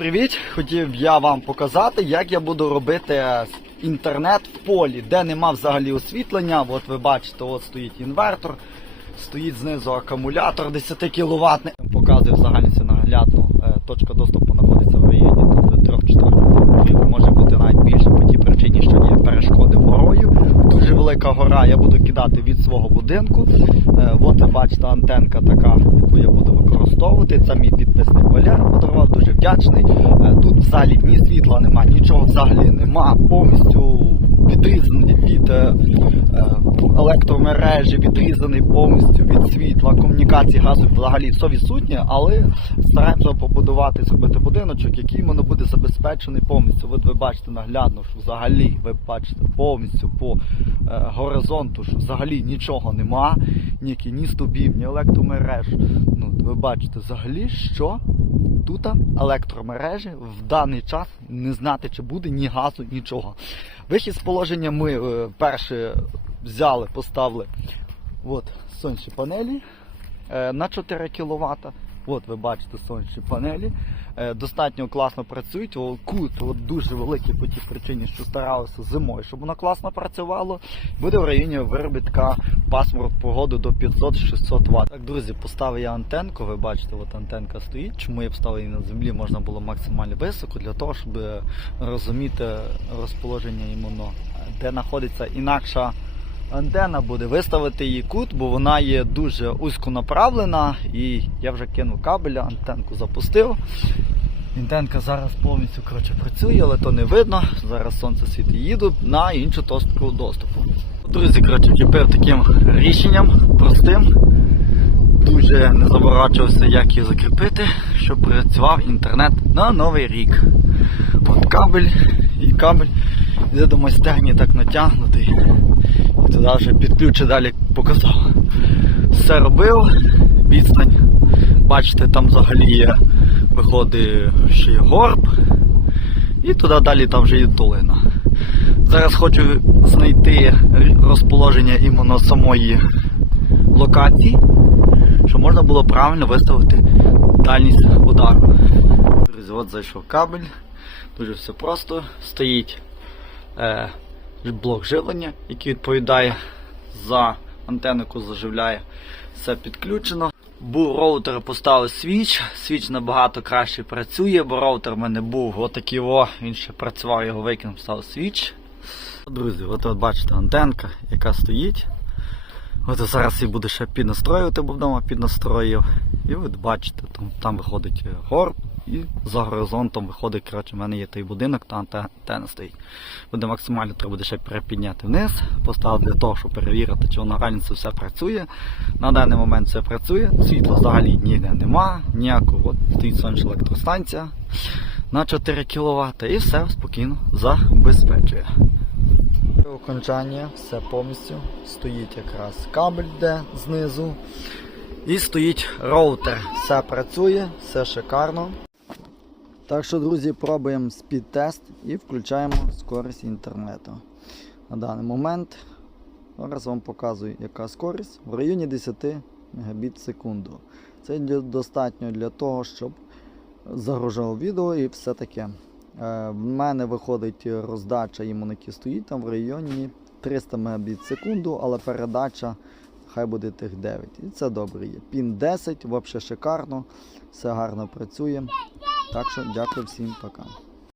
Привіт! Хотів я вам показати, як я буду робити інтернет в полі, де нема взагалі освітлення. От ви бачите, от стоїть інвертор, стоїть знизу акумулятор 10 кВт. Показую взагалі це наглядно. Е, Точка доступу знаходиться в районі до 3-4 метрів. Може бути навіть більше по тій причині, що є перешкоди горою. Дуже велика гора, я буду кидати від свого будинку. Е, От ви бачите антенка така, яку я буду використовувати. Це мій підписник Валер подарував, дуже вдячний. Е, Тут в залі ні світла нема, нічого взагалі нема. Повністю відрізаний від е, е, електромережі, відрізаний повністю від світла, комунікації газу взагалі все відсутнє, але стараємося побудувати, зробити будиночок, який воно буде забезпечений повністю. От ви бачите наглядно, що взагалі ви бачите повністю по горизонту, що взагалі нічого нема, ніякі ні стовбів, ні електромереж. Ви бачите взагалі, що тут електромережі в даний час не знати, чи буде ні газу, нічого. Вихід з положення ми е, перше взяли, поставили от, сонячні панелі е, на 4 кВт. От ви бачите сонячні панелі. Е, достатньо класно працюють. Кут от, дуже великий по тій причині, що старалися зимою, щоб воно класно працювало. Буде в районі виробітка пасмуру погоди до 500-600 Вт. Так, друзі, поставив я антенку. Ви бачите, от антенка стоїть. Чому я поставив її на землі можна було максимально високо для того, щоб е, розуміти розположення імуно, де знаходиться інакша антена буде виставити її кут, бо вона є дуже узько направлена. І я вже кинув кабеля, антенку запустив. Антенка зараз повністю коротше, працює, але то не видно. Зараз сонце світить їду на іншу точку доступу. Друзі, коротше, вчепив таким рішенням простим. Дуже не заворачувався, як її закріпити, щоб працював інтернет на новий рік. От кабель і кабель йде до майстерні так натягнутий. І туди вже підключу далі показав. Все робив, відстань. Бачите, там взагалі є, виходить ще й горб. І туди далі там вже є долина. Зараз хочу знайти розположення іменно самої локації, щоб можна було правильно виставити дальність удару. От зайшов кабель, дуже все просто. Стоїть е, блок живлення, який відповідає за антенну, яку заживляє. Все підключено. Був роутер, поставив свіч. Свіч набагато краще працює, бо роутер в мене був отакий о, він ще працював, його викинув, став свіч. Друзі, от, от бачите антенка, яка стоїть. От зараз її буду ще піднастроювати, бо вдома піднастроїв. І от бачите, там, там виходить горб і за горизонтом виходить, коротше, в мене є той будинок, та антенна стоїть. Буде максимально треба буде ще перепідняти вниз, поставити для того, щоб перевірити, чи воно реально це все працює. На даний момент все працює, світла взагалі ніде нема, ніякого. От стоїть сонячна електростанція на 4 кВт і все спокійно забезпечує. Окончання, все повністю. Стоїть якраз кабель де знизу. І стоїть роутер. Все працює, все шикарно. Так що, друзі, пробуємо спід-тест і включаємо скорість інтернету. На даний момент зараз вам показую, яка скорість в районі 10 Мбіт в секунду. Це достатньо для того, щоб загружав відео і все таке. Е, В мене виходить роздача і імуники стоїть там в районі 300 Мбіт в секунду, але передача хай буде тих 9. І це добре є. Пін 10, взагалі шикарно, все гарно працює. Так що дякую всім, пока.